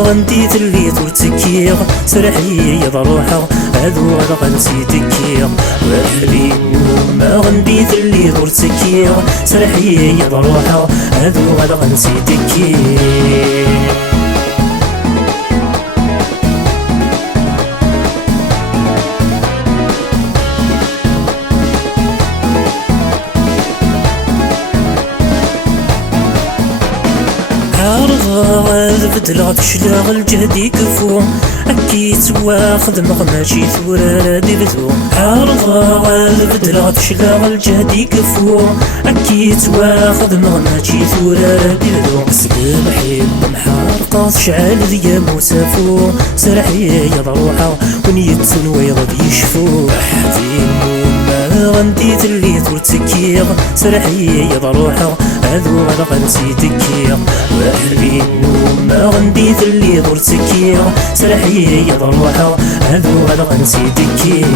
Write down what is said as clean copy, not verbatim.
غندي اللي ترتكيغ سرحي يضروحه هذو غدا غنسيتكيغ والحبيب ما غندي اللي ترتكيغ سرحي يضروحه هذو غدا غنسيتكيغ غاد بدلا فشلا الجهد يكفو أكيد واخذ ماشي ثورة دي بدو غاد بدلا فشلا الجهد يكفو أكيد واخذ ماشي ثورة دي بدو سلم حب محارقة شعال ذي موسافو سرحي يضروحة ونيتن ويض يشفو أحدي غندي اللي ترتكيغ سرحي يضروحه هذو غدا غنسيتكيغ وحبيب ما غندي اللي ترتكيغ سرحي يضروحه هذو غدا غنسيتكيغ